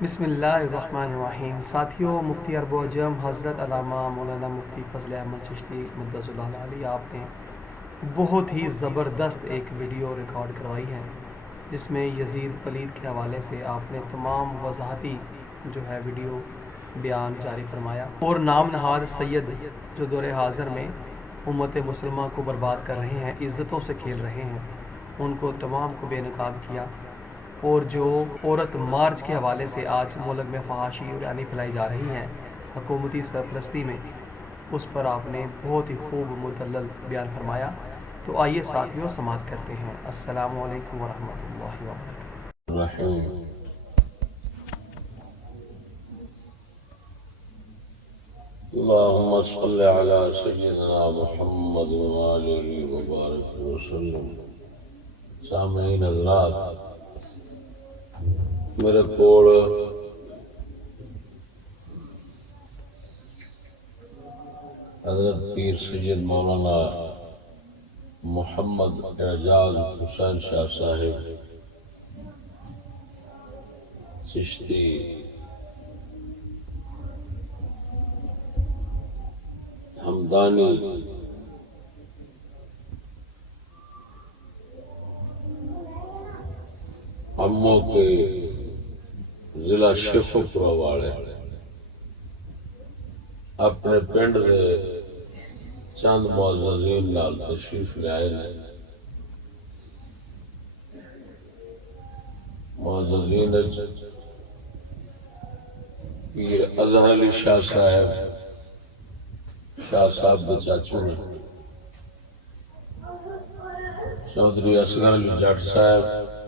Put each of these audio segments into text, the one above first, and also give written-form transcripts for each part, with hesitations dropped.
बिस्मिल्लाहिर्रहमानिर्रहीम। साथियों, मुफ्ती अरब-ओ-अजम हज़रत अल्लामा मौलाना मुफ्ती फ़ज़ल अहमद चिश्ती मुद्दसुल्लाह अलैह आपने बहुत ही ज़बरदस्त एक वीडियो रिकॉर्ड करवाई है, जिसमें यज़ीद पलीद के हवाले से आपने तमाम वज़ाहती जो है वीडियो बयान जारी फरमाया और नाम नहाद सैयद जो दौरे-हाज़र में उम्मत मुसलमान को बर्बाद कर रहे हैं, इज़्ज़तों से खेल रहे हैं, उनको तमाम को बेनकाब किया। और जो औरत मार्च के हवाले से आज मुल्क में फहाशी यानी फैलाई जा रही हैं हुकूमती सरपरस्ती में, उस पर आपने बहुत ही खूब मुदल्लल बयान फरमाया। तो आइए साथियों समाअत करते हैं। अस्सलामु अलैकुम वरहमतुल्लाहि वबरकातुहू। अल्लाहुम्मा सल्लि अला सय्यिदिना मुहम्मद व आलिहि व बारिक वसल्लम। सामीन हज़रात, मेरे कोल हज़रत पीर सैयद मौलाना मोहम्मद एजाज हुसैन शाह साहिब चिश्ती हमदानी अम्मों के जिला शेखोपुरा वाले अपने पिंड के चंद मुअज़्ज़ज़ीन नाल तशरीफ लाए ने। मुअज़्ज़ज़ीन पीर अज़हर अली शाह साहब के चाचू ने, चौधरी असगर अली जट साहब,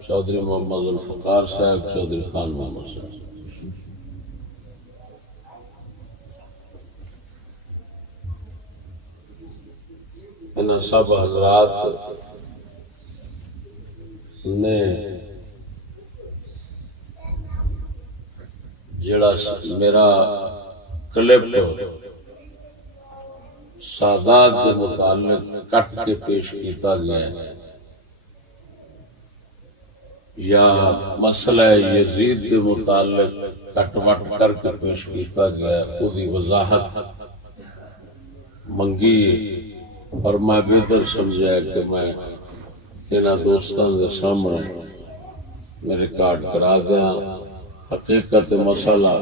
चौधरी मोहम्मद जुल्फिकार साहब, चौधरी खान मोहम्मद साहब, इन सब हजरात ने जड़ा मेरा क्लिप सादात के मुतालिक कट के पेश किया गया है या मसला यजीद के मुतालिक कटवट करके पेश किया गया, उसकी वजाहत मंगी और मैं बेहतर समझा कि मैं इन्होंने दोस्तों के सामने मेरे रिकॉर्ड करा दिया। हकीकत मसला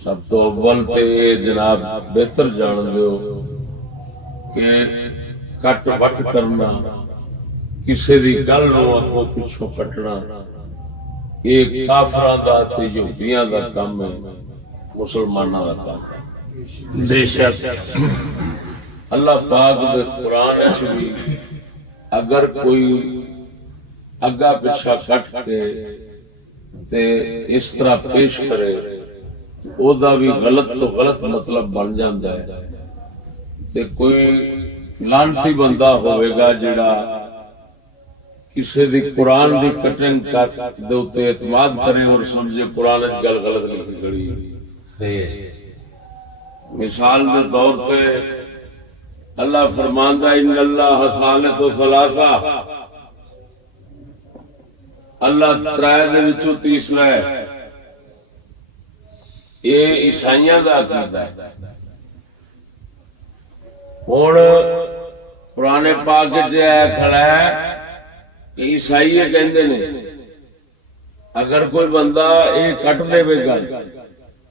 सब तो अव्वल ते जनाब बेहतर जान दो कि कट वट करना, किसी की गल को पिछों कटना, एक काफरां दा ते यहूदियां दा काम है, मुसलमानां दा काम है। बेशक अल्लाह पाक दे कुरान च भी अगर कोई अगा पिछा कट के ते इस तरह पेश करे, ओदा भी गलत तो गलत मतलब बन जाता है। ते कोई लानती बंदा होवेगा जिहड़ा किसी दी कुरान दी कटिंग कर दे उत्ते एतमाद करे और समझे कुरान च गल गलत लिखी खड़ी है। मिसाल के तौर पे अल्लाह फरमांदा इन्नल्लाह सालिसु सलासा, अल्लाह त्राए दे विचों तीसरा है। ये ईसाइयां दा अकीदा है। हुण पुराने पाक च आया खड़ा है कि ईसाई कहंदे ने अगर कोई बंदा ये कट देवेगा,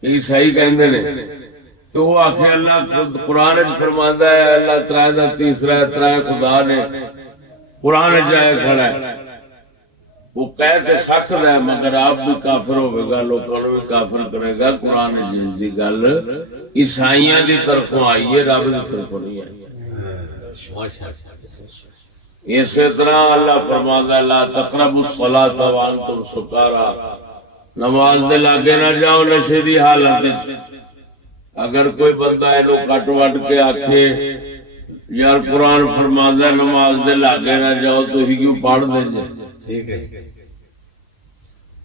ईसाई कहंदे ने, तो वो आखे अल्लाह कुरान च फरमांदा है अल्लाह त्राए दा तीसरा है, त्राए खुदा ने, कुरान च आया खड़ा है। वो कह ते सकदा है मगर आप भी काफिर होगा, लोगों को भी काफिर करेगा। कुरान की गल ईसाइयां की तरफों आई है, रब की तरफों नहीं आई। इसी तरह अल्लाह फरमांदा ला तक़रबुस सलाता व अंतुम सुकारा, नमाज दे लागे ना जाओ नशे की हालत। अगर कोई बंदा इनू कट वट के आखे यार कुरान फरमांदा नमाज दे लागे ना जाओ, तो ही क्यों पढ़ देंगे? ठीक है,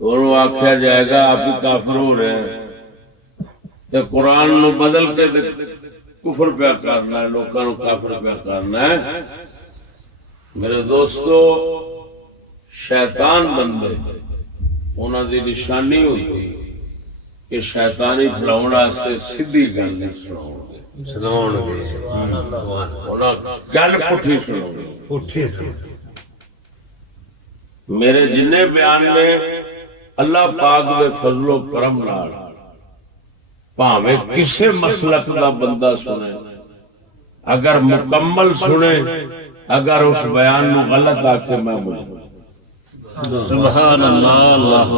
तो आख्या जाएगा आप ही काफिर हो रहे हैं। तो कुरान नु बदल के कुफर प्या करना है, लोगों को काफिर प्या करना है। मेरे दोस्तों, शैतान बंदे उन्हां दी निशानी होती कि शैतानी फैलाउण वास्ते सीधी गल नहीं सुणाउणगे उन्हां गल पुठी सुणाउणगे। मेरे जिन्ने बयान ने अल्लाह पाक दे फजलो करम नाल भावे किसे मसलक दा बंदा सुने, अगर मुकम्मल सुने, अगर उस बयान नूं गलत आके मैं बोलूं सुभान अल्लाह अल्लाह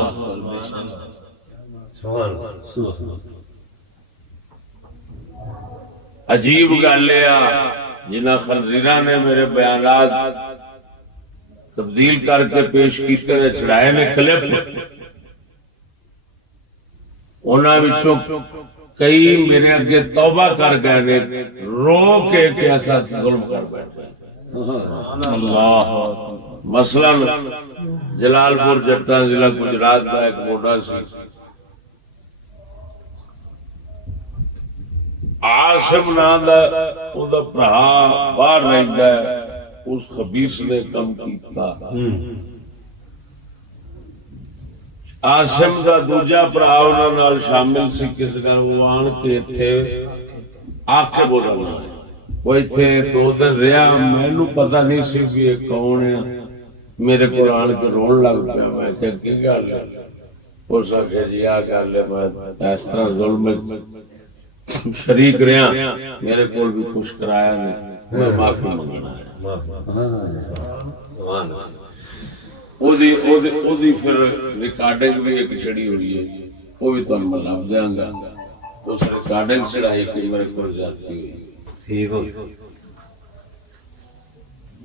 अजीब गल है जिन्हां खंजीरां ने मेरे बयानात तब्दील करके पेश किए ने चढ़ाए ने क्लिप, उन्हां विचों कई मेरे अगे तौबा कर गए ने रो के ऐसा जुल्म कर बैठे। अल्लाह मसलन जलालपुर जट्टा जिला गुजरात का एक मोटा सी आसिम नाम दा उहदा भरा बाहर रहिंदा है, उस खबीस ने कम कीता। आसिम का दूजा भरा उन्हां नाल शामिल सी किस गल वो आण के इत्थे आके बोलना वो इत्थे 2 दिन रहा, मैनू पता नहीं सी कि ये कौन है, मेरे को आण के रोन लग पिया। मैं क्या की गल है? उस आख्या जी आ गल है, मैं इस तरह जुल्म शरीक रहा, मेरे को भी कुछ कराया नहीं, मैं माफी मंगना है। ओदी फिर रिकॉर्डिंग भी एक छड़ी हुई है, वो भी तुम मैं लभ देंगा। उस रिकॉर्डिंग चढ़ाई कई बार को जाती हुई।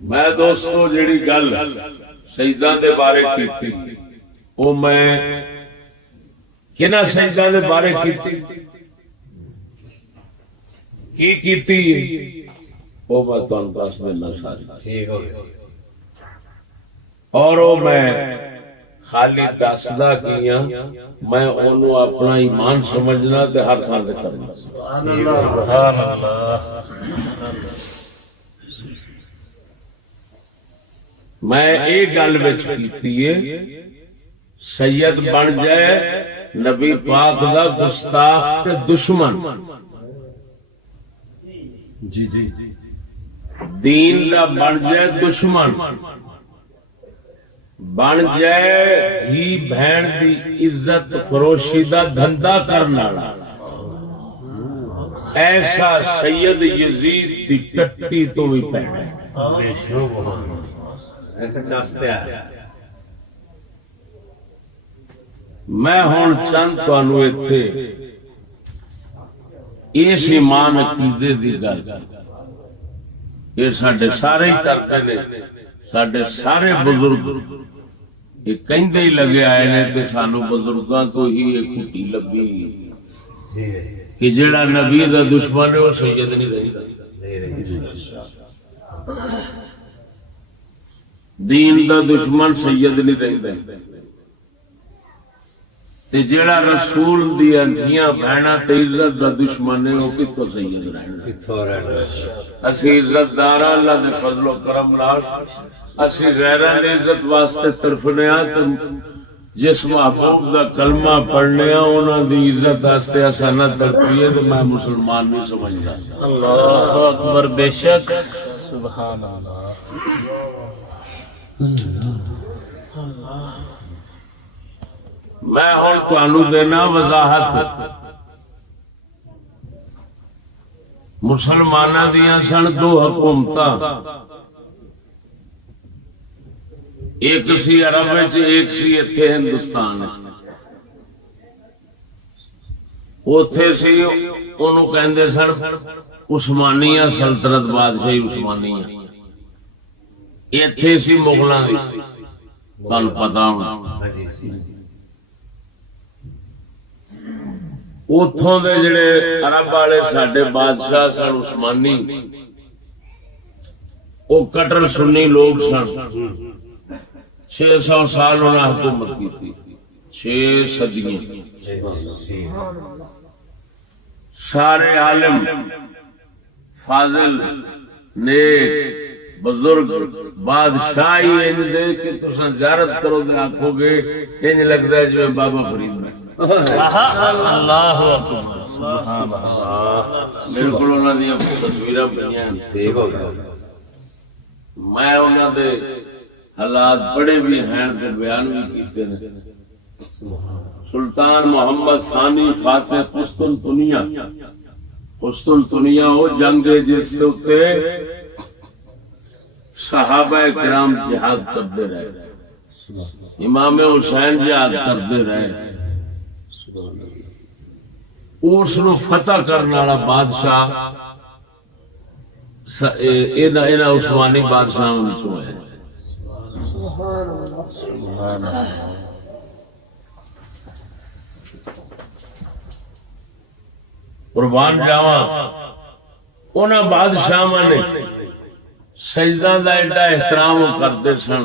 मैं दोस्तों जेड़ी गल शहीदां दे बारे कीती, वो मैं किना शहीदां दे बारे कीती की वो मैं तुहानू दस देना सारी। ठीक हो गया। और वो मैं खाली दसदा किया, मैं ओनू अपना ईमान समझना ते हर थां ते करना। सुभान अल्लाह। मैं एक गल विच कीती है, सैयद बन जाए नबी पाक दा गुस्ताख ते दुश्मन, जी जी दीन दा बन जाए दुश्मन, बन जाए धी भैन दी इज्जत फरोशी दा धंधा करना वाला, ऐसा सैयद यजीद दी टट्टी तो भी पैना। मैं हुण चंद तुहानू इत्थे इस ईमान अकीदे दी गल ये साडे सारे ही करते ने, साडे सारे बुजुर्ग ये कहंदे ही लगे आए ने ते सानू बुजुर्गां तो ही एक खुटी लगी कि जेड़ा नबी दा दुश्मन है वो सैयद नहीं रहिंदा, दीन दा दुश्मन सैयद नहीं रहिंदा, ते जेड़ा रसूल दी अंधियां भैणा ते इज्जत दा दुश्मन है वो कित्थों सैयद रहना। असी इज्जतदार अल्लाह दे फजलो करम नाल असी गैरां दी इज्जत वास्ते तरफने आ, ते जिस महबूब दा कलमा पढ़ने आ उन्हां दी इज्जत वास्ते असा ना तड़पिए ते मैं मुसलमान नहीं समझदा। अल्लाहु अकबर। बेशक सुभान अल्लाह। मैं हुण तुहानू देना वजाहत मुसलमानां दियां सन 2 हुकूमतां, एक सी अरब विच, एक सी इत्थे हिंदुस्तान। उथे सी ओनू कहंदे सन उस्मानिया सल्तनत, बादशाही उस्मानिया। इत्थे सी मुगलां दी, तुहानू पता होना। उथों दे जेड़े अरब वाले साडे बादशाह सन उस्मानी, वो कट्टर सुन्नी लोग सन। 600 साल उन्हें हुकूमत की थी, 6 सदियां। सारे आलिम फाजिल नेक बुजुर्ग बादशाही इंज दे कि तुसां ज़ियारत करो ते आखोगे इंज लगदा है जिवें बाबा फरीद अल्लाहु अकबर सुभान अल्लाह। मेरे को उन्हां दी तस्वीरां पईयां ठीक हो गया मैं उन्हां दे हालात बड़े भी हैं ते बयान भी कीते ने। सुल्तान मोहम्मद सानी फातिह कुस्तुनतुनिया वो जंग है जिस उत्ते सहाबा किराम जिहाद करते रहे, इमाम हुसैन जिहाद करते रहे, उसनु फतह करने वाला बादशाह इन्हां उस्मानी बादशाहों विचों है। कुर्बान जावा उन्हां बादशाहां ने सजदा दा एडा एहतराम करते सन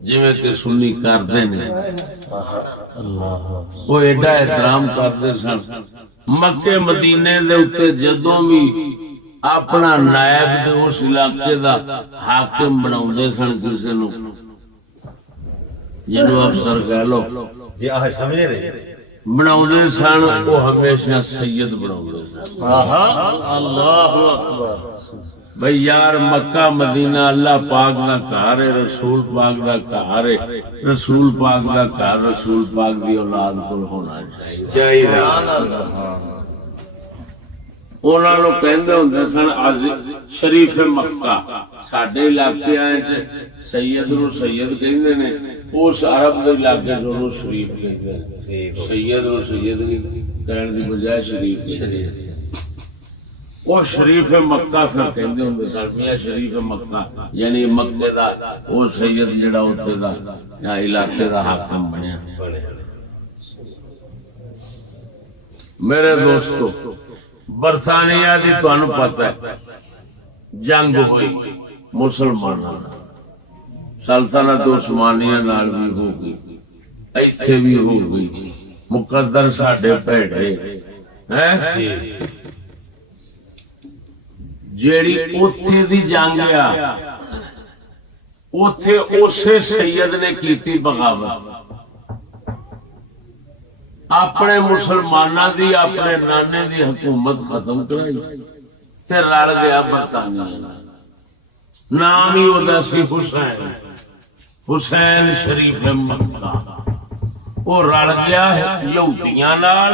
जिवें कि सुन्नी करते ने। वो एडा एहतराम करते सन मक्के मदीने दे उत्ते जदों भी अपना नायब दे उस इलाके दा हाकिम बनाउंदे सन किसे नूं जिन्हों अफसर कह लो समझे रहे बनाउंदे सन वो हमेशा सैयद बनाउंदे सन। अल्लाहु अकबर। भाई यार मक्का मदीना अल्लाह पाक दा घर है, रसूल पाक दा घर है, रसूल पाक दा घर रसूल पाक दी औलाद कोल होना चाहिए। उन्हां नूं कहंदे हुंदे सन शरीफ मक्का। साडे इलाके च सैयद नूं सैयद कहंदे ने, उस अरब दे इलाके च उहनूं शरीफ कहंदे ने। सैयद नूं सैयद कहण दी बजाय शरीफ वो शरीफ मक्का फिर कहंदे हुंदे सन। मियां शरीफ मक्का यानी मक्के दा वो सैयद जिहड़ा उत्थे दा इलाके दा हाकिम बनया। मेरे दोस्तों बरतानिया दी तुहानू पता है जंग हुई मुसलमानां नाल, सल्तनत उस्मानिया नाल भी हो गई, इत्थे भी हो गई। मुकद्दर साडे भैड़े हैं जेड़ी उथे दी जंग आ उथे उसे सैयद ने कीती बगावत, अपने मुसलमाना दी अपने नाने दी हुकूमत खत्म कराई ते रल गया बरतानिया नाल। नाम ही ओदा सी हुसैन, हुसैन शरीफ मक्का। वो रल गया यहूदियां नाल,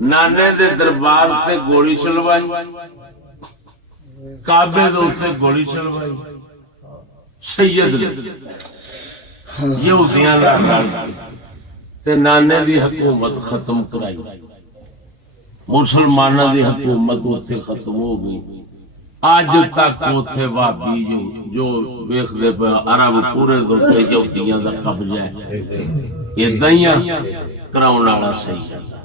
नाने दे दरबार से गोली चलवाई, काबे दे उत्ते गोली चलवाई, सैयद यहूदियां नाल ते नाने दी हुकूमत खत्म कराई। मुसलमाना दी हुकूमत उत्थे खत्म हो गई। अज तक उत्थे भाभी जो वेखदे पे अरब पूरे दे उत्ते यहूदियां दा कब्जा है। इदां ही कराउण वाला सैयद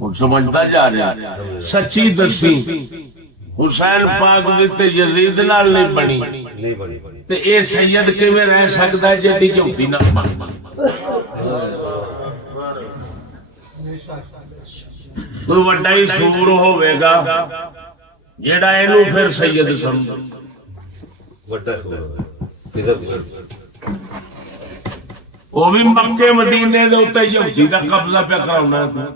हुण समझदा जा रहा। सच्ची दसी हुसैन पाक दी ते यजीद नाल नहीं बनी ते ए सैयद किवें रह सकदा है जेदी झूठी ना बन। कोई वड्डा ही सूर होवेगा जेड़ा इहनू फिर सैयद समझे। वड्डा वो भी मक्के मदीने दे उत्ते यहूदी दा कब्जा पे कराउणा है।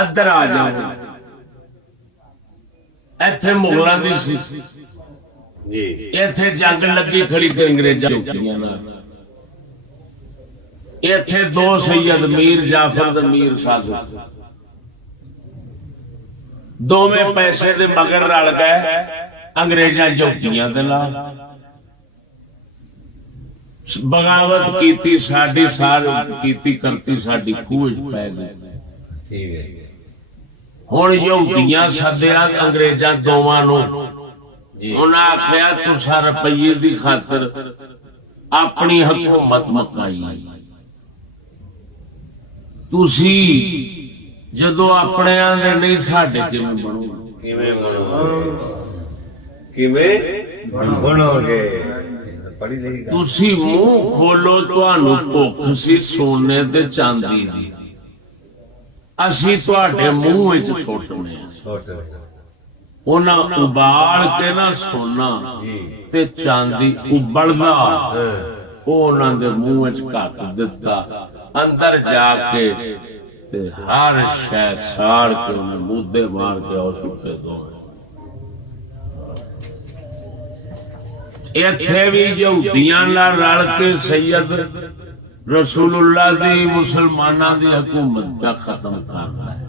अदर आ जाओ इत्थे मुगलां दी सी जी, इत्थे जंग लगी खड़ी ते अंग्रेजां नाल। इत्थे दो सैयद मीर जाफर ते मीर सादिक दोवें पैसे दे मगर रल गए अंग्रेजां यहूदियां दे नाल। बगावत कीती साडी साल कीती करती साडी खूह पै गई। हुण यहूदियां सद्दिया अंग्रेजां दोवां नूं, उन्हां आखिया तुसां रुपये दी खातर अपनी हुकूमत मुकाई, तुसी जदों अपणियां दे नहीं साडे किवें बनोगे, किवें बनोगे। तुसी मुंह खोलो तुहानू भुख सी सोने ते चांदी दी, असी तुहाडे मुंह विच सुट्टने उन्हां उबाल के ना सोना ते चांदी उबलदा ओ उन्हां दे मुंह विच घत दिता, अंदर जाके ते हर शै साड़ के उन्हें मुद्दे मार के और सुटे दो। इत्थे भी यहूदियां नाल रल के सैयद रसूलुल्लाह दी मुसलमानां दी हुकूमत का खत्म करदा है,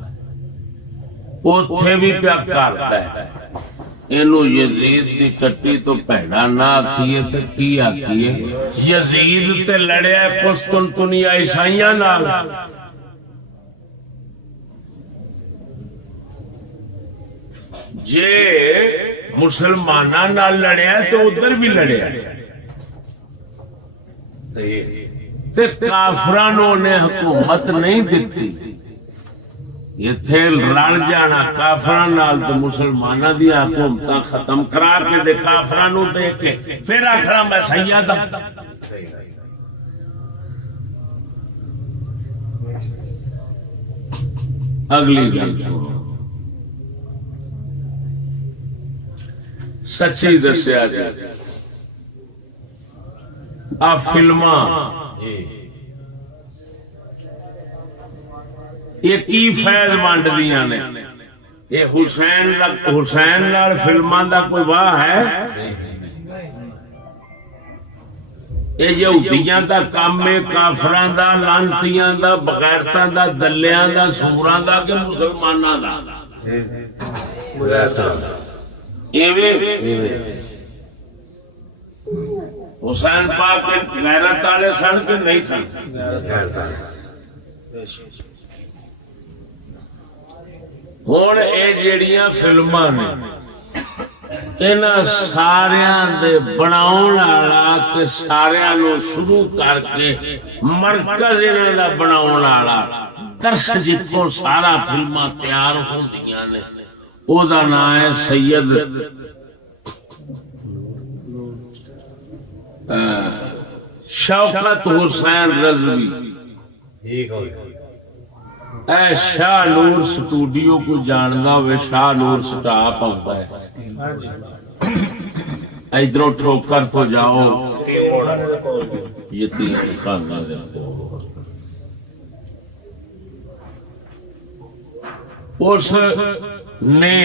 उत्थे भी प्या करदा है। इनू यजीद दी टट्टी तो भैड़ा ना आखिए ते की आखिए। यजीद ते लड़िया कुस्तुनतुनिया ईसाइयां नाल, जे मुसलमाना नाल लड़िया तो उधर भी लड़िया ते काफरां नूं ने हुकूमत नहीं दिती। इत्थे लड़ जाना काफरां नाल ते मुसलमाना दी हुकूमतां खत्म करा के दे काफरां नूं दे के फिर आखना मैं सैयद हां। अगली गल सुनो, सच्ची दस्या जी आ फिल्मां ये की फैज वंडदियां ने, ये हुसैन नाल फिल्मां दा कोई वाह है? ये यहूदियां दा काम है, काफरां दा, लानतियां दा, बगैरतां दा, दलियां दा, सूरां दा के मुसलमानां दा? हुसैन पाक के गैरत वाले सन के नहीं सन? हुण ये जिहड़ियां फिल्मां ने इन्हां सारियां दे बनाउण वाला ते सारियां नूं शुरू करके मरकज इन्हां दा बनाउण वाला दर्श जित्थों सारा फिल्मां तैयार होंदियां ने ओदा नाम है सैयद शौकत हुसैन रज़वी। ऐ शाह नूर स्टूडियो को जानदा होवे, शाह नूर स्टाफ आउंदा है, इधरों ठोकर तो जाओ यतीम खाना दे उस ने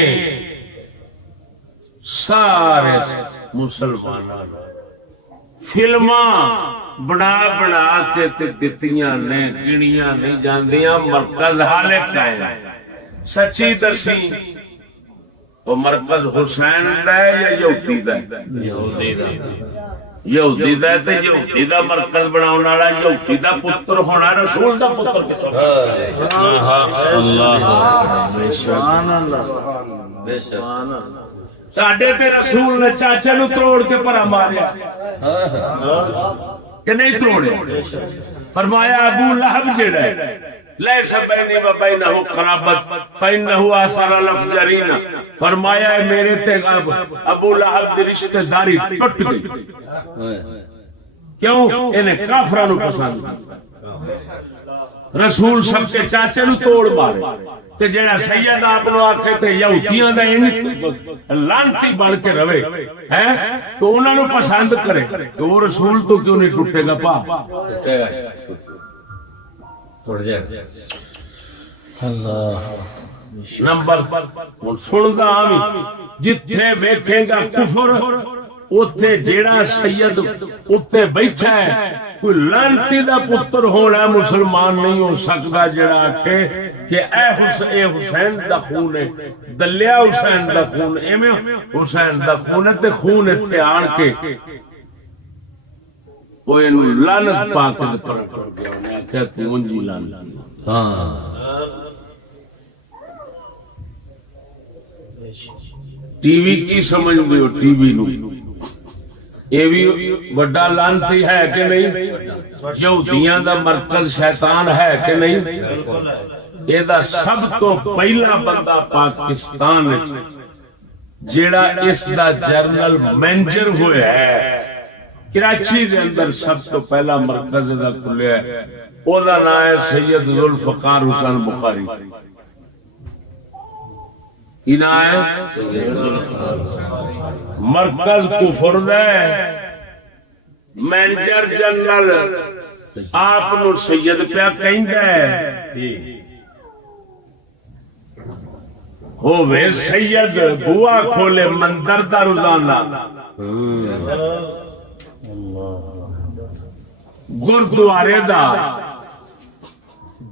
सारे मुसलमाना फिल्मा बना बना के दित्तियां ने, गिनिया नहीं जांदियां, मरकज हाले कायम। सच्ची दसी वो मरकज हुसैन दा है या यहूदी दा? यहूदी दा ते यहूदी दा मरकज बनाउण वाला यहूदी दा पुत्र होना, रसूल दा पुत्र कित्थों? साडे ते रसूल ने चाचे नूं तरोड़ के भरा मारिया कि नहीं तरोड़े? फरमाया अबू लहब जेड़ा है लैसा बैनी व बैनहु क़राबत फइन्नहु आसर लफजरीन, फरमाया मेरे ते अबू लहब की रिश्तेदारी टूट गई। क्यों? इन्हें काफरां नूं पसंद। रसूल सबके चाचे नूं तोड़ मारे ते जेड़ा सैयद आपनो आखे ते यहूदियां दा लानती बन के रवे है तो उन्हां नूं पसंद करे तो वो रसूल तो क्यों नहीं टूटेगा? पा टूट जाए। अल्लाह नंबर सुनदा आवी जिथे वेखेगा कुफर उत्थे जेड़ा सैयद उत्ते बैठा है कोई लानती दा पुत्र होना मुसलमान नहीं हो सकता जेड़ा आखे कि ए हुसैन दा खून है, दलिया हुसैन दा खून, एवें हुसैन दा खून है ते खून इत्थे आण के ओ इनू लानत पा के पर गया ने आख्या तू उंजी लानत। हां टीवी की समझदे हो? टीवी नू ये भी बड़ा लानती है कि नहीं? यहूदियां दा मरकज शैतान है कि नहीं? एदा सब तो पहला बंदा पाकिस्तान जेड़ा इसदा जर्नल मैनेजर होया है कराची के अंदर सब तो पहला मरकज दा खुलिया है, ओदा नाम है सैयद जुल्फिकार हुसैन बुखारी। की नाम है? मरकज कुफर दा है। मैनेजर जनरल आप नु सैयद पिया कहंदा है, होवे सैयद बुआ खोले मंदिर दा रोजाना, गुरुद्वारे दा,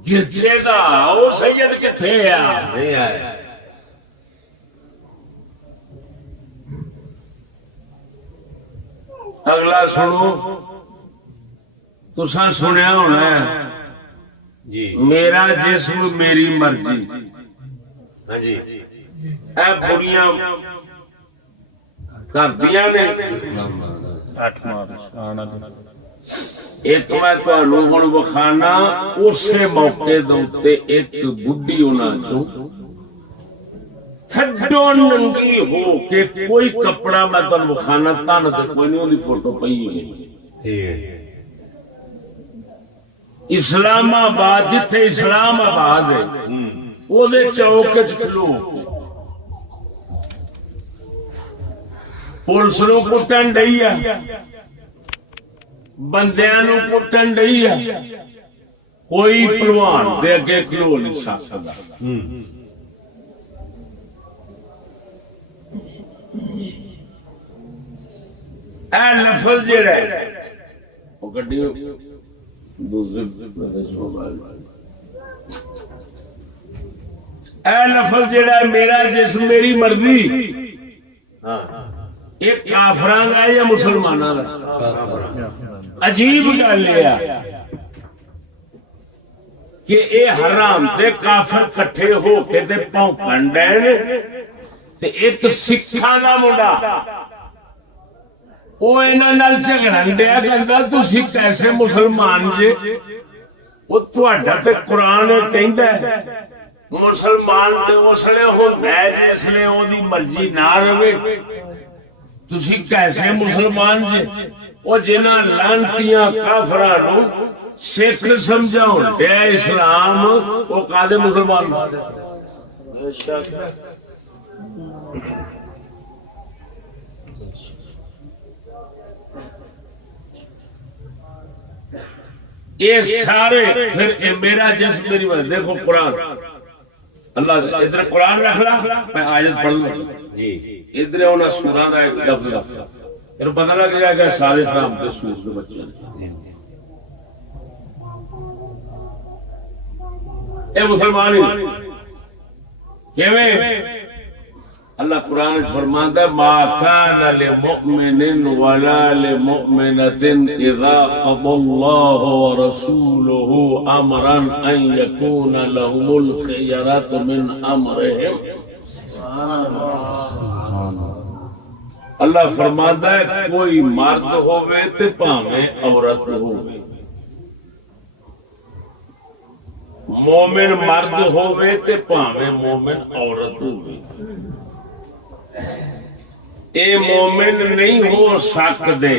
गिरजे दा, ओ सैयद किथे आ? नहीं आए। अगला सुनो, तुसा सुनिया होना है जी, मेरा जिस्म मेरी मर्जी। हाँ जी, ए बुढ़ियां करदियां ने। एक मैं तुहानू हुण विखाना, उसे मौके दे उत्ते एक बुढ़ी उन्हां चों थड्डों नंगी हो के कोई कपड़ा मैं तुहानू विखाना, तन ते कोई नहीं, ओदी फोटो पई है। इस्लामाबाद, जिथे इस्लामाबाद है, ओदे चौक च खलो पुलिस नूं कुट्टन डई है, बंदियां नूं कुट्टन डई है, कोई पहलवान दे अगे खलो नहीं सकदा। ए लफज जेड़ा है ओ गड्डी दूसरे ए लफज जेड़ा है मेरा जिस्म मेरी मर्जी, एक काफरां दा या मुसलमानां दा? अजीब गल है कि ए हराम ते काफर इकट्ठे हो के ते भौंकण डैण, ते एक सिखां दा मुंडा ओ इन्हां नाल झगड़न डया, कहंदा तुसीं कैसे मुसलमान जे? ओ तुहाडा ते कुरान कहंदा है मुसलमान ते उसले हुंदा है जिसले ओदी मर्जी ना रवे, तुसीं कैसे मुसलमान जे? ओ जिन्हां लानतियां काफरां नूं सिख समझाउण डया इस्लाम, ओ कादे मुसलमान? ये सारे फिर ये मेरा जिस्म मेरी मर्जी। देखो कुरान, अल्लाह इधर कुरान रख ला, मैं आयत पढ़ लूं जी, इधर उन्हें सूरा दा एक लफ्ज रख ला, तेरे पता लग जाएगा सारे हराम के सूर के बच्चे। ए मुसलमान ही केवें? अल्लाह कुरान में फरमाता है मा काना लिमुमिनिन वला लिमुमिनतिन इज़ा क़दल्लाहु व रसूलुहु अमरन अन यकूना लहुमुल खियरतु मिन अमरिहिम। अल्लाह फरमाता है कोई मर्द होवे ते भावें औरत होवे, मोमिन मर्द होवे ते भावें मोमिन औरत होवे, ए मोमिन नहीं हो सकते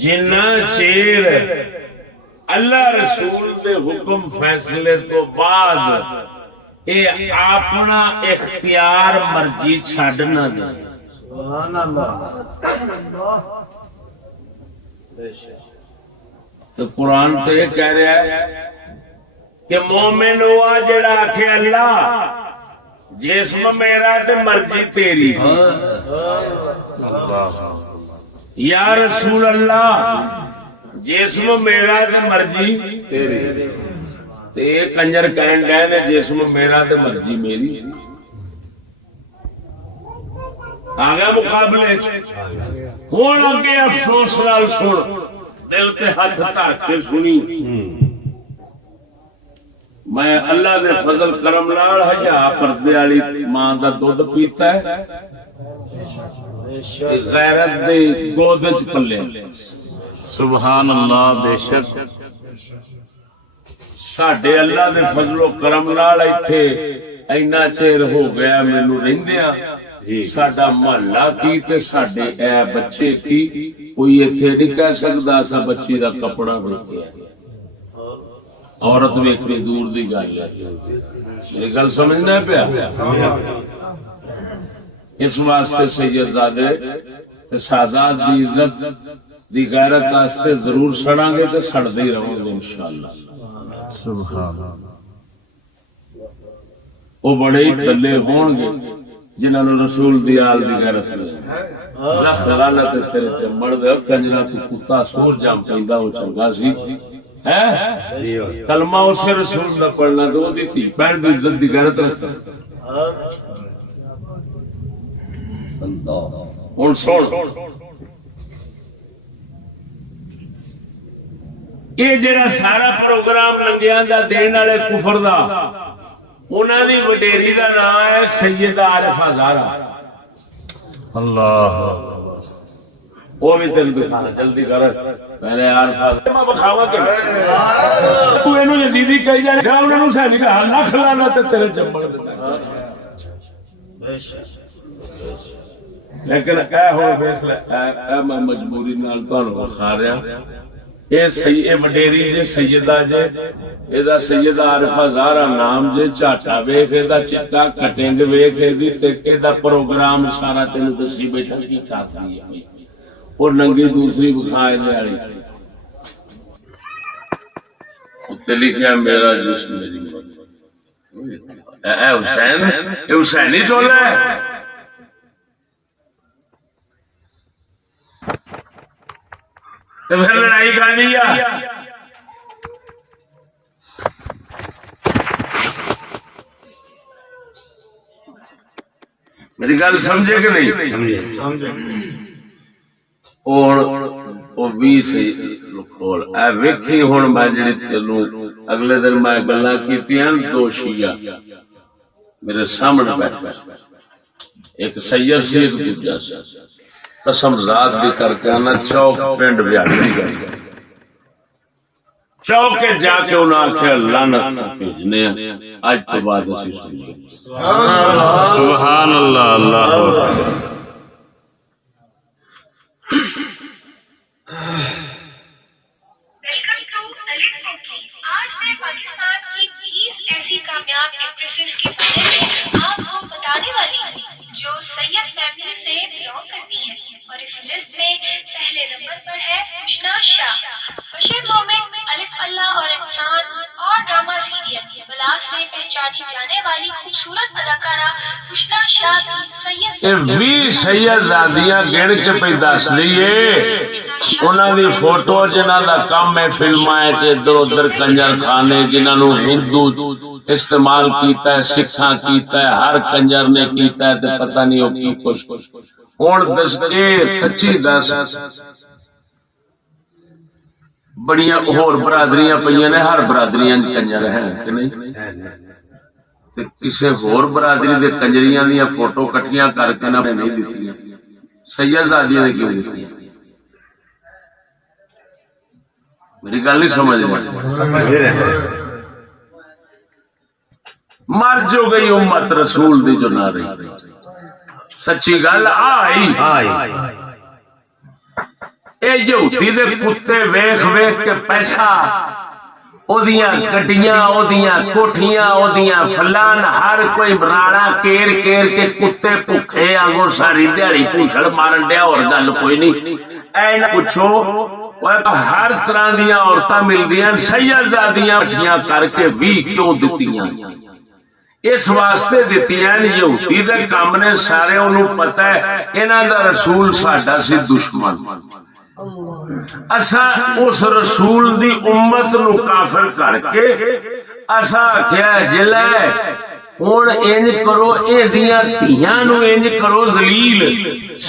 जिन्ना चेर अल्लाह रसूल दे हुक्म फैसले तो बाद ए अपना इख्तियार मर्जी छड्ड ना दे। सुभान अल्लाह। तो कुरान तो ये कह रहा है कि मोमिन हुआ जेड़ा आखे अल्लाह जिस्म मेरा ते मर्जी तेरी, या रसूल अल्लाह जिस्म मेरा ते मर्जी तेरी, ते कंजर कहन गए ने जिस्म मेरा ते मर्जी मेरी। आ गया मुकाबले हुण अगे अफसोस नाल सुन, दिल ते हाथ धर के सुनी। मैं अल्लाह दे फजल करम नाल हजा पर्दे वाली मां दा दुध पीता है, गैरत दे गोद च पले। सुभान अल्लाह। बेशक साडे अल्लाह दे फजलो करम नाल इत्थे इन्ना चेर हो गया मैनू रहिंदियां साडा महल्ला की ते साडे ए बच्चे की कोई इत्थे नहीं कह सकदा असा बच्ची दा कपड़ा वेखिया औरत वेखनी दूर दी गल है मेरी गल समझना पिया इस वास्ते सैयदजादे ते सादात दी इज्जत दी गैरत वास्ते जरूर सड़ांगे ते सड़दे ही रहोगे इंशाअल्लाह सुभान अल्लाह वो बड़े ही टल्ले होंगे जिन्होंने रसूल दी आल दी गैरत लख लानत तेरे चंबड़ दे कंजरा तू कुत्ता सूर जाम पैंदा हो चंगा सी है कलमा उसे रसूल दा पढ़ना तो ओदी थी पैर दी इज्जत दी गैरत रखता हुन सुन ये जेड़ा सारा प्रोग्राम लंगियां दा देण वाले कुफर दा उन्हां दी वडेरी दा नाम है सैयद आरिफ हज़ार अल्लाह वो भी तेन दिखाना जल्दी कर पहले यार मैं बखावा के तू इनु यजीदी कही जाने गा उन्हां नु सही का लख लाना ते तेरे चंबड़ लेकिन कह हो देख ले मैं मजबूरी नाल तुहानू बखा रहा ये वडेरी जे सैयदा जे एदा सैयद आरिफ हज़ार नाम जे झाटा वेख एदा चिट्टा कटिंग वेख एदी ते एदा प्रोग्राम सारा तेनू दसी बैठा की करदी है और नंगी दूसरी बुखाए दे वाली उत्ते लिखिया मेरा जिस्म मेरी मौत ए हुसैन ये हुसैनी टोला है तो फिर लड़ाई कर लिया मेरी गल समझे कि नहीं समझे और वो भी सही खोल ए वेखी हुन मैं जेड़ी तेनू अगले दिन मैं गल्लां कीतियां दो शिया मेरे सामने बैठा एक सैयद सी एक दूजा सी कसम जात दी करके आना चौक पिंड बिहारी गई चौक के जाके उन्हें आख्या लानत भेजने आज तो बाद असीं सुनिए सुभान अल्लाह अल्लाह वेलकम टू अलिफ ओके। आज मैं पाकिस्तान की 20 ऐसी कामयाब एक्ट्रेसेस के बारे में आपको बताने वाली हूँ जो सैयद फैमिली से बिलोंग करती हैं और इस लिस्ट में पहले नंबर पर है हुस्ना शाह। बशर मोमिन, अलिफ अल्लाह और इंसान और ड्रामा सीरियल बला से पहचानी जाने वाली खूबसूरत अदाकारा हुस्ना शाह भी सैयदजादियां गिण के पे दस दईए उन्हां दी फोटो जिन्हां दा काम है फिल्मां च इधर उधर कंजर खाने जिन्हां हिंदू इस्तेमाल कीता है सिखा कीता है हर कंजर ने कीता है ते पता नहीं हो की कुछ हुण दस के सच्ची दस बड़ियां होर बरादरियां पईयां ने हर बरादरियां कंजर है कि नहीं ते किसे होर बरादरी दे कंजरियां दी फोटो इकट्ठियां करके ना नहीं दित्तियां सैयदजादियां ने क्यों दित्तियां मेरी गल नहीं समझ मर जो गई उम्मत रसूल दी जो ना रही सच्ची गल आई ए यहूदी दे कुत्ते वेख वेख के पैसा ओदियां गड्डियां ओदियां कोठियां ओदियां फलान हर कोई राणा केर केर के कुत्ते भुखे आगो सारी दिहाड़ी भूषण मारन दिया और गल कोई नहीं ऐ ना पूछो हर तरह दियां औरतां मिलदियां सैयदजादियां इकट्ठियां करके भी क्यों दित्तियां इस वास्ते दित्तियां यहूदी दे काम ने सारे उन्होंने पता है इन्हां दा रसूल साडा सी दुश्मन असा उस रसूल दी उम्मत नू काफिर करके असा आख्या जिले हुण इंज करो एदियां धीयां नू इंज करो जलील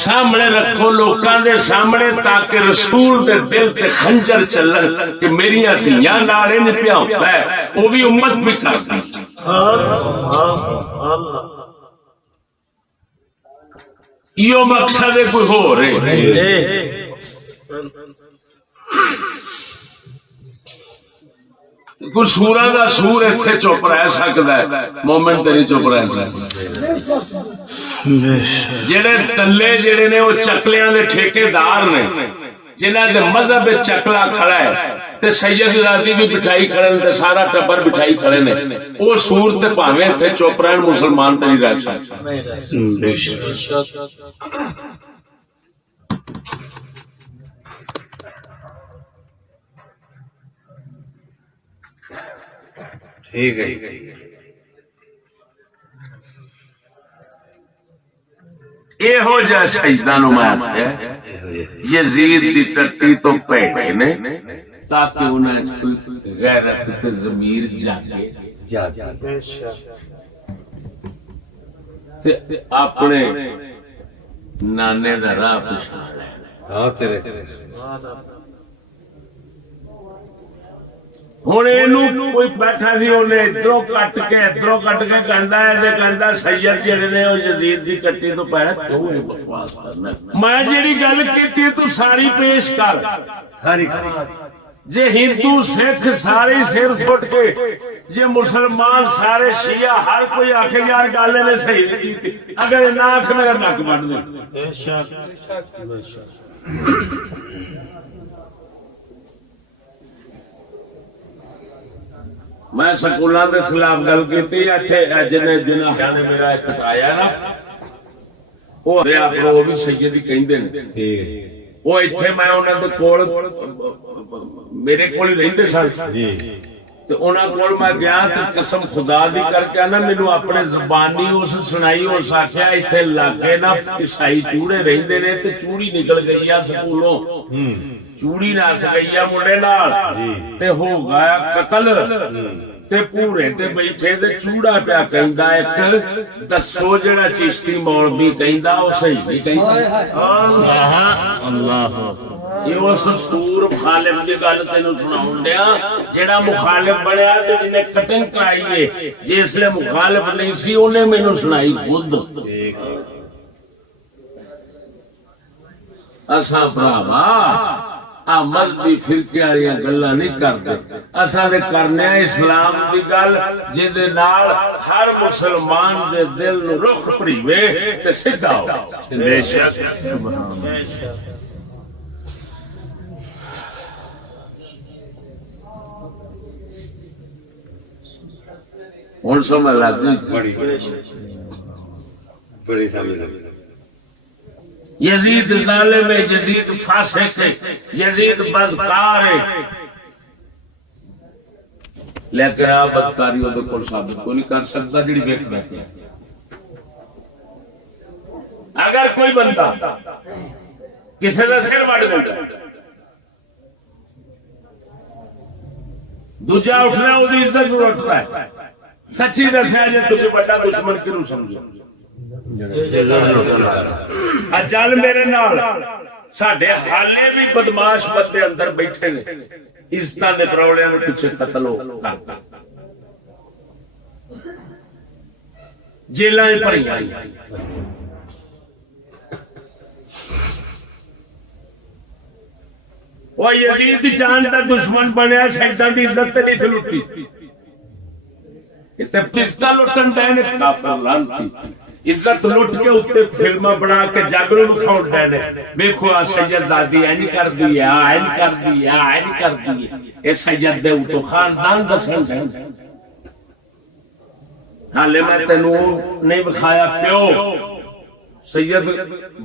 सामने रखो लोकां दे सामने ताकि रसूल दे दिल ते खंजर चलन कि मेरियां धीयां नाल इंज पिया होंदा है वो भी उम्मत भी करदी यो मकसद है कोई होर है کوئی سوراں دا سور اتنے چپ رہ سکتا ہے، مومن تے نہیں چپ رہ سکتا۔ جڑے تلے جڑے نے وہ چکلیاں دے ٹھیکیدار نے، جنہاں دے مذہب چکلا کھڑا ہے تے سید زادی بھی بٹھائی کھڑے نے تے سارا ٹبر بٹھائی کھڑے نے، وہ سور تے پاویں اتنے چپ رہن مسلمان تے نہیں رہ سکتے۔ ٹھیک ہے یہو جہ سجدہ نو میں آخیا یزید دی ٹٹی تو پیڑے نے تاکہ انہیں کوئی غیرت تے ضمیر جاگے تے اپنے نانے دا راہ پچھاڑے۔ ہاں تیرے ہوں یہ کوئی بیٹھا سی انہیں ادھروں کٹ کے کہندا ہے تے کہندا سید جڑے نے وہ یزید دی ٹٹی تو پیڑا کیوں نہیں بکواس کرنا؟ میں جڑی گل کیتی تو ساری پیش کر، ساری جے ہندو سکھ سارے سر فٹ کے، جے مسلمان سارے شیعہ ہر کوئی آکھے یار گل نے صحیح نہیں کیتی، اگر نہ آکھ میرا نک بن دے۔ میں سکولاں دے خلاف گل کیتی، ایتھے جناح نے میرا کٹایا نا وہ آپ وہ بھی سید ہی کہندے نے، وہ ایتھے میں انہاں دے کول میرے کول رہندے سن تے انہاں کول میں گیا تے قسم خدا دی کر کے نا مینوں اپنے زبانی اس سنائی، اس آکھیا ایتھے لاگے نا عیسائی چوڑے رہندے نے تے چوڑی نکل گئی آ سکولوں، چوڑی نس گئی آ منڈے نال تے ہو گیا قتل تے پورے تے بیٹھے تے چوڑا پیا کہندا ایک دسو جڑا چشتی مولوی کہندا او صحیح نہیں کہندا۔ اللہ یہ اس سور مخالف کی گل تینوں سناؤں دیا جڑا مخالف بنیا تے جنہیں کٹنگ کرائی ہے، جس لئے مخالف نہیں سی انہیں مینوں سنائی خود۔ اساں بھراوا مذہبی فرقے والی گلاں نہیں کرتے، اساں دے کرنے اسلام دی گل جے نال ہر مسلمان دے دل نو رخ پریوے تے سیدھا ہو۔ بے شک سبحان اللہ۔ ہن سمجھ لگ گئی بڑی سمجھ یزید ظالم ہے، یزید فاسق ہے، یزید بدکار ہے، لیکن آپ بدکاری وہ کو ثابت کو نہیں کر سکتا جڑی ویکھ بیٹھے۔ اگر کوئی بندہ کسی کا سر وڈ دیتا دوجا اٹھنا وہ عزت نو اٹھتا ہے، سچی دسیا جی تسی بڑا دشمن کیوں سمجھو؟ چل میرے نال ساڈے حالے بھی بدماش بندے اندر بیٹھے نے، عزتاں دے پروڑیاں دے پیچھے قتل ہو جیلاں بھریاں۔ وہ یزید دی جان دا دشمن بنیا، شہیداں دی عزت تے نہیں سی لٹی، تے پستہ لٹن دے نے کافر لعنتی، عزت لٹ کے اتنے فلماں بنا کے جاگروں دکھاؤ ڈے، دیکھو آ سید زادی این کر دی ہے، این کر دی ہے، این کر دی ہے، اے سید دے اتو خاندان دسن سن۔ حالے میں تینوں نہیں بکھایا پیو سید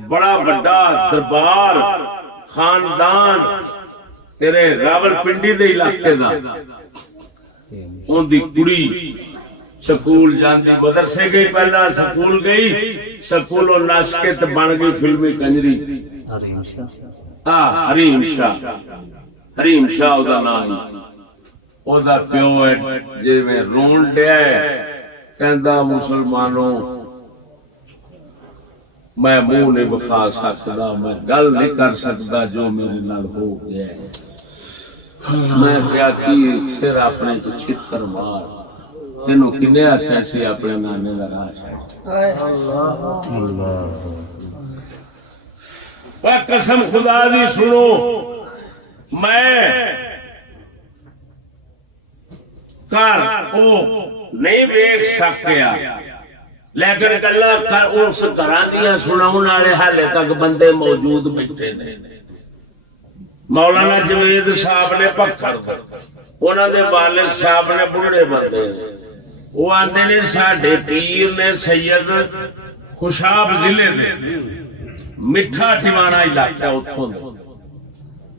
بڑا بڑا دربار خاندان تیرے راول پنڈی دے علاقے دا، ان دی کڑی سکول جاندی مدرسے گئی، پہلا سکول گئی، سکولوں نس کے تے بن گئی فلمی کنجری حریم شاہ، حریم شاہ او دا نام، او دا پیو ہے جے میں رون ڈیا ہے، کہندا مسلمانوں میں منہ نہیں بکھا سکتا، میں گل نہیں کر سکتا جو میرے نال ہو گیا ہے، میں کیا کی سر اپنے چھتر مار، تینوں کنے آکھیا سی اپنے نانے دا راہ چھڈ۔ قسم خدا دی سنو، میں घर वो नहीं वेख सकिया, लेकिन गल्लां उस घरां दियां सुनाउण वाले हाले तक बंदे मौजूद बैठे ने। मौलाना जवेद साहब ने पक्खर, उन्हां दे वालिद साहब ने बुढ़े बंदे ने, वो आंदे ने साडे पीर ने सैयद खुशाब जिले दे मिठा टिवाना इलाका उत्थों दे,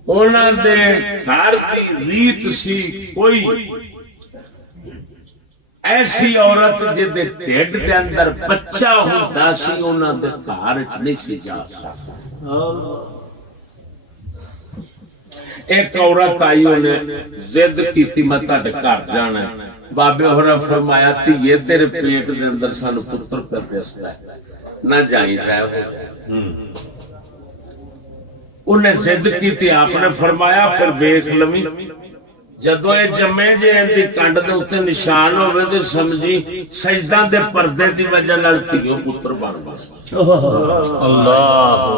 उन्हां दे घर दी रीत सी कोई ऐसी औरत जिहदे ढिड दे अंदर बच्चा हुंदा सी उन्हां दे घर च नहीं सी जा सकदा। एक औरत आई, उन्हें जिद की थी मैं तुहाडे घर जाना है। बाबे होरा फरमाया धीए तेरे पेट दे अंदर सानू पुत्र पे दिसदा है, ना जाई साहब। उन्हें जिद की थी, आपने फरमाया फिर वेख लवी, जदों ये जम्मे जे इहदी कंड दे उत्ते निशान होवे ते समझी सजदा दे पर्दे दी वजह नाल धीओ पुत्र बन गया। अल्लाह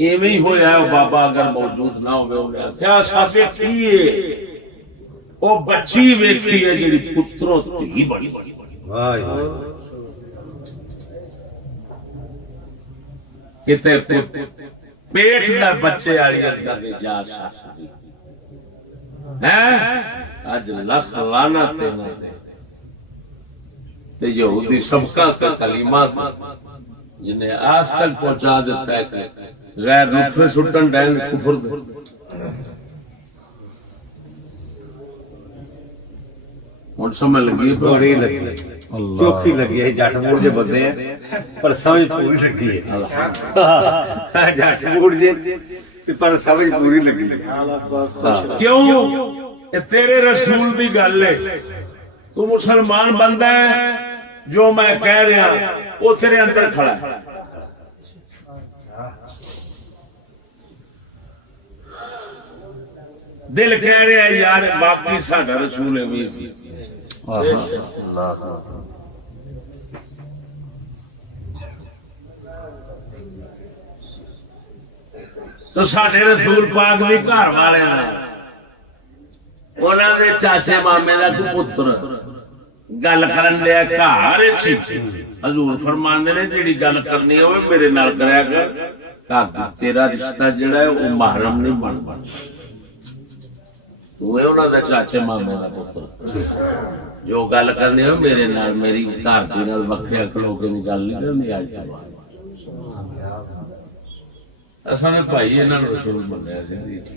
एवें ही होया बाबा अगर मौजूद ना होवे उन्हें क्या साफे की ओ बच्ची वेखी है जेड़ी पुत्रों धी बड़ी वाह किते पेट दा बच्चे वाली अंदर नहीं जा सकती है। आज लख लानत है ते यहूदी सबका ते कलीमात जिन्हें आज तक पहुंचा देता है कि गैर नुतफे सुटन डैन कुफर हुण समझ लगी, बड़ी लगी चौखी लगी है। जट मूड़ जे बंदे हैं पर समझ पूरी लगी है। जट मूड़ जे पर समझ पूरी लगी। क्यों? तेरे रसूल दी गल है, तू मुसलमान बंदा है, जो मैं कह रहा वो तेरे अंदर खड़ा है। दिल कह रहा है यार बाकी साडा रसूल है भी तो साडे रसूल पाक भी घर वाले उन्हां दे चाचे मामे दा कोई पुत्र गल करन लिया घर हजूर फरमांदे ने जेड़ी गल करनी होवे मेरे नाल करया कर, तेरा रिश्ता जेड़ा है वो महरम नहीं बनदा। तू है उन्हां दे चाचे मामे दा पुत्र, जो गल करनी हो मेरे नाल मेरी घर दी नाल वखरे खलो के नहीं गल नहीं करनी। अज तो असां ने भाई इन्हां नूं रसूल मन्निया सी।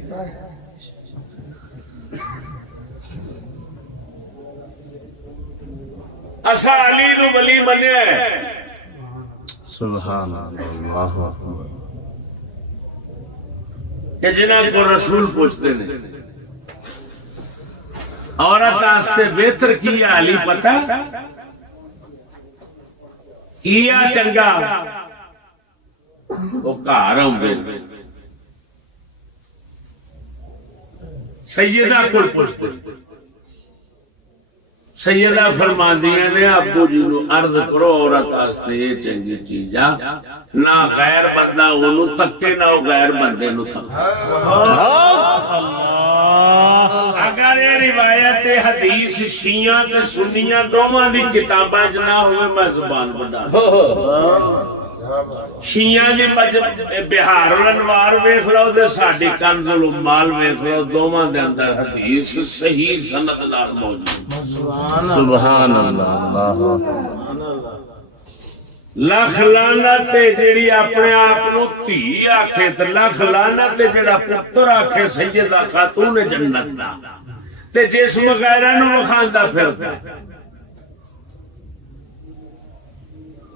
असां अली नूं वली मन्निया है। सुभान अल्लाह। कि जिन्हां को रसूल पूछते ने औरत वास्ते बेहतर किया अली पता किया चंगा वो घर आउंदे सैयदा कोल पुछदे, सैयदा फरमांदियां ने अब्बू जी नूं अर्ज करो औरत वास्ते ये चंगी चीज आ, ना गैर बंदा ओनू तक्के ना गैर बंदे नूं तक्के। अगर ये रिवायत हदीस शिया ते सुन्नियां दोवां दी किताबां च ना होवे मैं ज़बान बढ़ा शिया दी बिहारुल अनवार वेख लो ते साडी कंजुल उम्माल वेख लो, दोवां दे अंदर हदीस सही सनद नाल मौजूद। सुभान अल्लाह। लख लानत जेड़ी अपने आप नूं धी आखे ते लख लानत जेड़ा पुत्र आखे सैयदा खातून जन्नत दा ते जिस्म गैरां नूं वखांदा फिरदा।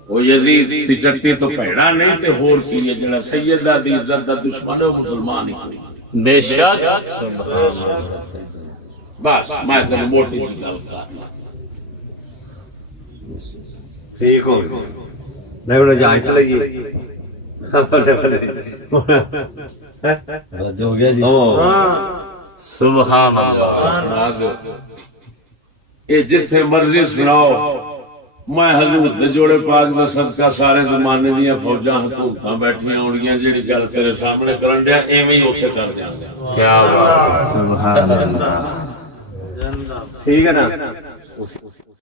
वो यजीद दी जट्टी तो भैड़ा नहीं ते होर की है जेड़ा सैयदा दी इज्जत दा दुश्मन है मुसलमान ही बेशक। बस मैं तेरे मोटी गल कर ठीक हो मैं बोला जांच लगी हो गया जी। सुभान अल्लाह। ये जिथे मर्जी सुनाओ मैं हजूर दे जोड़े पाक दा सदका सारे जमाने दियां फौजां हुकूमतां बैठियां होणगियां जेड़ी गल तेरे सामने करन दिया एवें ही उथे कर दियां। क्या बात। सुभान अल्लाह। ठीक है ना।